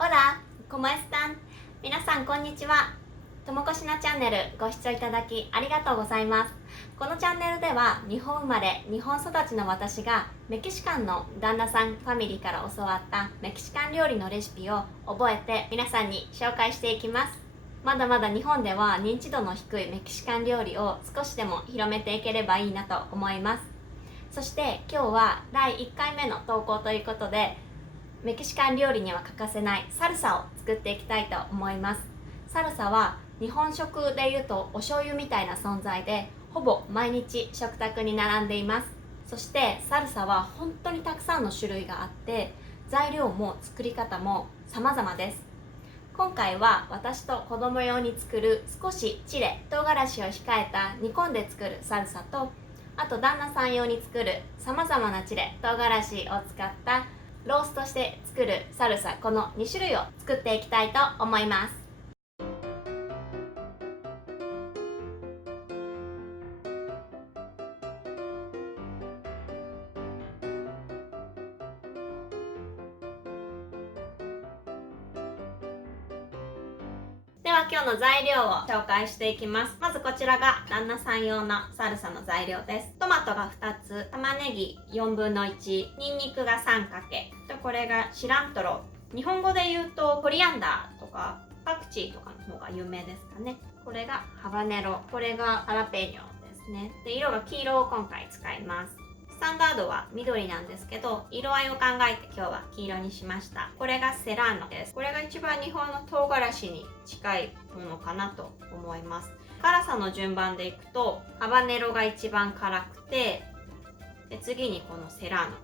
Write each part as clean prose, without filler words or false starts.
Hola, ¿cómo están? 皆さんこんにちは。ともこしなチャンネルご視聴いただきありがとうございます。このチャンネルでは日本生まれ、日本育ちの私がメキシカンの旦那さんファミリーから教わったメキシカン料理のレシピを覚えて皆さんに紹介していきます。まだまだ日本では認知度の低いメキシカン料理を少しでも広めていければいいなと思います。そして今日は第1回目の投稿ということで、メキシカン料理には欠かせないサルサを作っていきたいと思います。サルサは日本食でいうとお醤油みたいな存在で、ほぼ毎日食卓に並んでいます。そしてサルサは本当にたくさんの種類があって、材料も作り方も様々です。今回は私と子供用に作る少しチレ、唐辛子を控えた煮込んで作るサルサと、あと旦那さん用に作る様々なチレ、唐辛子を使ったローストして作るサルサ、この2種類を作っていきたいと思います。では今日の材料を紹介していきます。まずこちらが旦那さん用のサルサの材料です。トマトが2つ、玉ねぎ4分の1、ニンニクが3かけ、これがシラントロ。日本語で言うとコリアンダーとかパクチーとかの方が有名ですかね。これがハバネロ、これがハラペーニョですね。で、色が黄色を今回使います。スタンダードは緑なんですけど、色合いを考えて今日は黄色にしました。これがセラーノです。これが一番日本の唐辛子に近いものかなと思います。辛さの順番でいくと、ハバネロが一番辛くて、で次にこのセラーノ、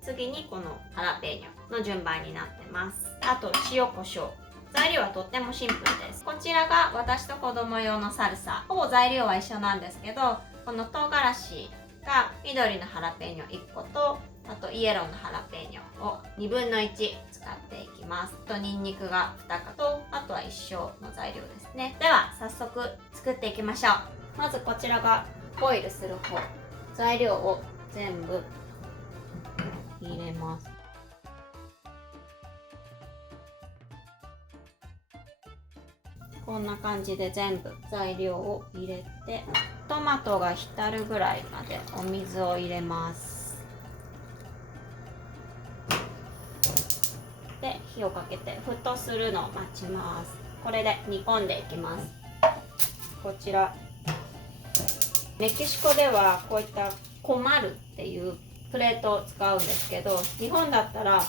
次にこのハラペーニョの順番になってます。あと塩コショウ。材料はとってもシンプルです。こちらが私と子供用のサルサ。ほぼ材料は一緒なんですけど、この唐辛子が緑のハラペーニョ1個と、あとイエローのハラペーニョを2分の1使っていきます。とニンニクが2かと、あとは一緒の材料ですね。では早速作っていきましょう。まずこちらがボイルする方。材料を全部入れます。こんな感じで全部材料を入れて、トマトが浸るぐらいまでお水を入れます。で、火をかけて沸騰するのを待ちます。これで煮込んでいきます。こちらメキシコではこういったコマルっていうプレートを使うんですけど、日本だったら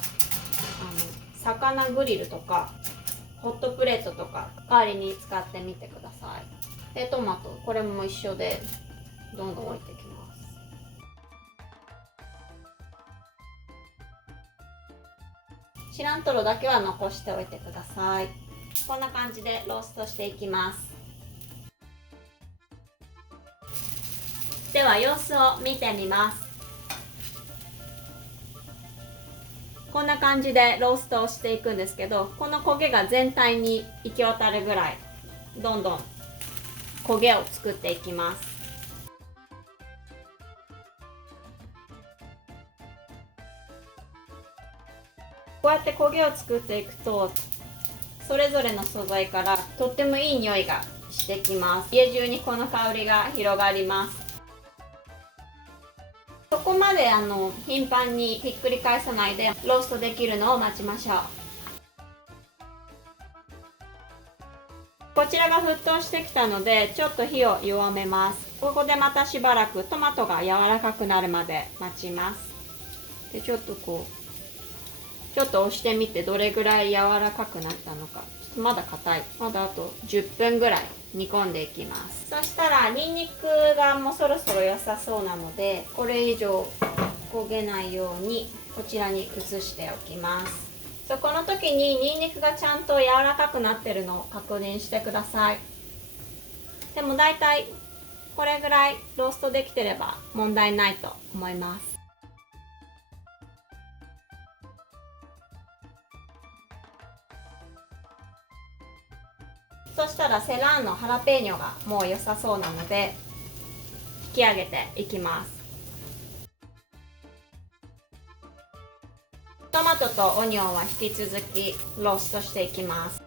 魚グリルとかホットプレートとか代わりに使ってみてください。で、トマト、これも一緒でどんどん置いていきます。シラントロだけは残しておいてください。こんな感じでローストしていきます。では様子を見てみます。こんな感じでローストをしていくんですけど、この焦げが全体に行き渡るぐらいどんどん焦げを作っていきます。こうやって焦げを作っていくと、それぞれの素材からとってもいい匂いがしてきます。家中にこの香りが広がります。そこまで頻繁にひっくり返さないでローストできるのを待ちましょう。こちらが沸騰してきたのでちょっと火を弱めます。ここでまたしばらくトマトが柔らかくなるまで待ちます。でちょっと押してみてどれぐらい柔らかくなったのか。まだ硬い。まだあと10分ぐらい煮込んでいきます。そしたらニンニクがもうそろそろ良さそうなので、これ以上焦げないようにこちらに移しておきます。この時にニンニクがちゃんと柔らかくなってるのを確認してください。でもだいたいこれぐらいローストできてれば問題ないと思います。そしたらセラーノハラペーニョがもう良さそうなので引き上げていきます。トママトとオニオンは引き続きローストしていきます。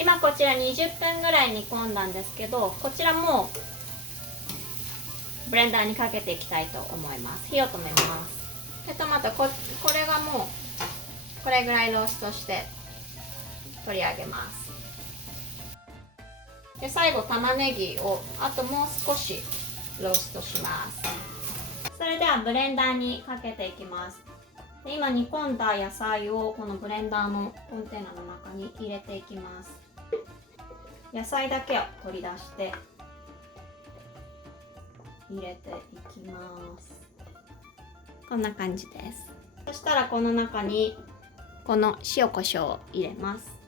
今こちら20分ぐらい煮込んだんですけど、こちらもブレンダーにかけていきたいと思います。火を止めます。でトマトこれがもうこれぐらいローストして取り上げます。で最後玉ねぎをあともう少しローストします。それではブレンダーにかけていきます。で今煮込んだ野菜をこのブレンダーのコンテナの中に入れていきます。野菜だけを取り出して入れていきます。こんな感じです。そしたらこの中にこの塩コショウを入れます。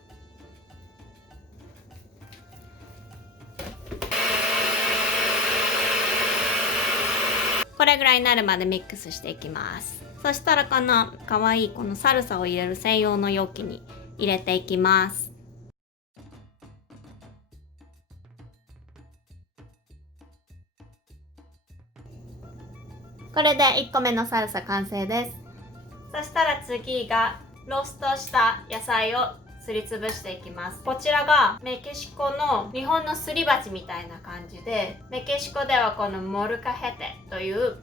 これぐらいになるまでミックスしていきます。そしたらこのかわいいこのサルサを入れる専用の容器に入れていきます。これで1個目のサルサ完成です。そしたら次がローストした野菜をすりつぶしていきます。こちらがメキシコの日本のすり鉢みたいな感じで、メキシコではこのモルカヘテという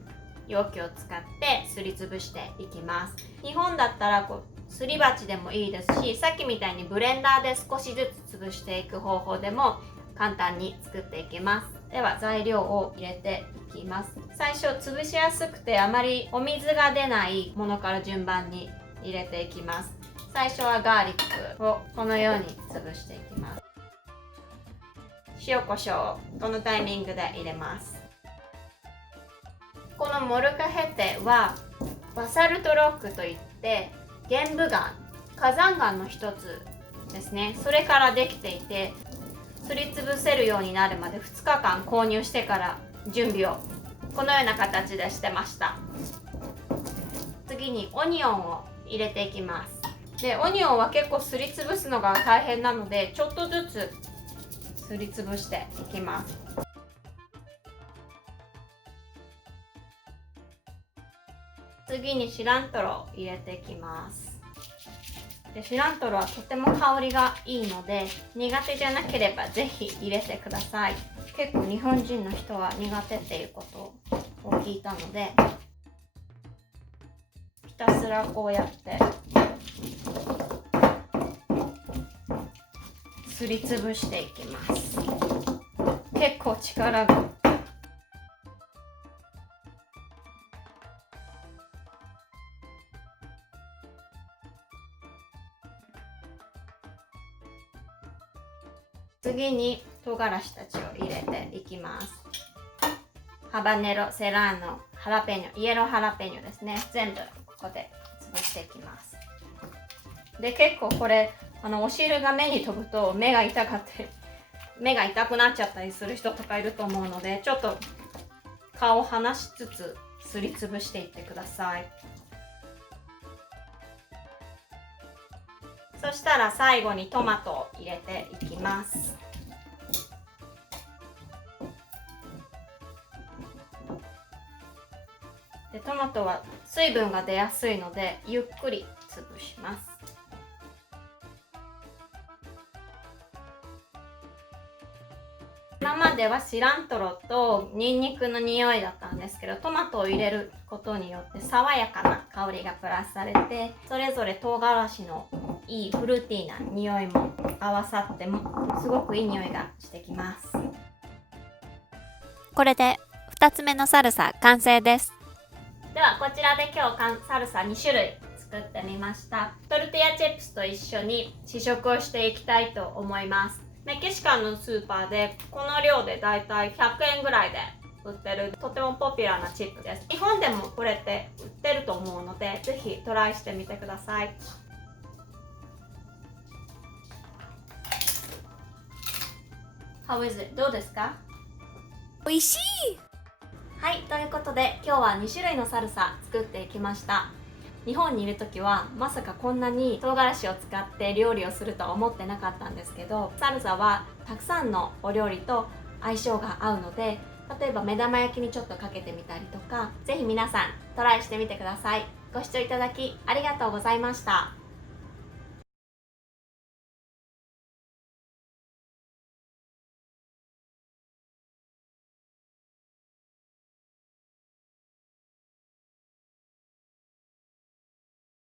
容器を使ってすりつぶしていきます。日本だったらすり鉢でもいいですし、さっきみたいにブレンダーで少しずつ潰していく方法でも簡単に作っていきます。では材料を入れていきます。最初潰しやすくてあまりお水が出ないものから順番に入れていきます。最初はガーリックをこのように潰していきます。塩コショウをこのタイミングで入れます。このモルカヘテはバサルトロックといって玄武岩、火山岩の一つですね。それからできていて、すりつぶせるようになるまで2日間購入してから準備をこのような形でしてました。次にオニオンを入れていきます。でオニオンは結構すりつぶすのが大変なので、ちょっとずつすりつぶしていきます。次にシラントロを入れていきます。でシラントロはとても香りがいいので、苦手じゃなければぜひ入れてください。結構日本人の人は苦手っていうことを聞いたので、ひたすらこうやってすりつぶしていきます。結構力が次に唐辛子たちを入れていきます。ハバネロ、セラーノ、ハラペーニョ、イエローハラペーニョですね。全部ここで潰していきます。で結構これお汁が目に飛ぶと目が痛くなっちゃったりする人とかいると思うので、ちょっと顔を離しつつすりつぶしていってください。そしたら最後にトマトを入れていきます。でトマトは水分が出やすいのでゆっくり潰します。今まではシラントロとニンニクの匂いだったんですけど、トマトを入れることによって爽やかな香りがプラスされて、それぞれ唐辛子のいいフルーティーな匂いも合わさってもすごくいい匂いがしてきます。これで2つ目のサルサ完成です。ではこちらで今日サルサ2種類作ってみました。トルティアチップスと一緒に試食をしていきたいと思います。メキシカンのスーパーでこの量でだいたい100円ぐらいで売ってるとてもポピュラーなチップです。日本でもこれって売ってると思うので、ぜひトライしてみてください。How is it? どうですか？美味しい。はい、ということで今日は2種類のサルサ作っていきました。日本にいる時はまさかこんなに唐辛子を使って料理をするとは思ってなかったんですけど、サルサはたくさんのお料理と相性が合うので、例えば目玉焼きにちょっとかけてみたりとか、ぜひ皆さんトライしてみてください。ご視聴いただきありがとうございました。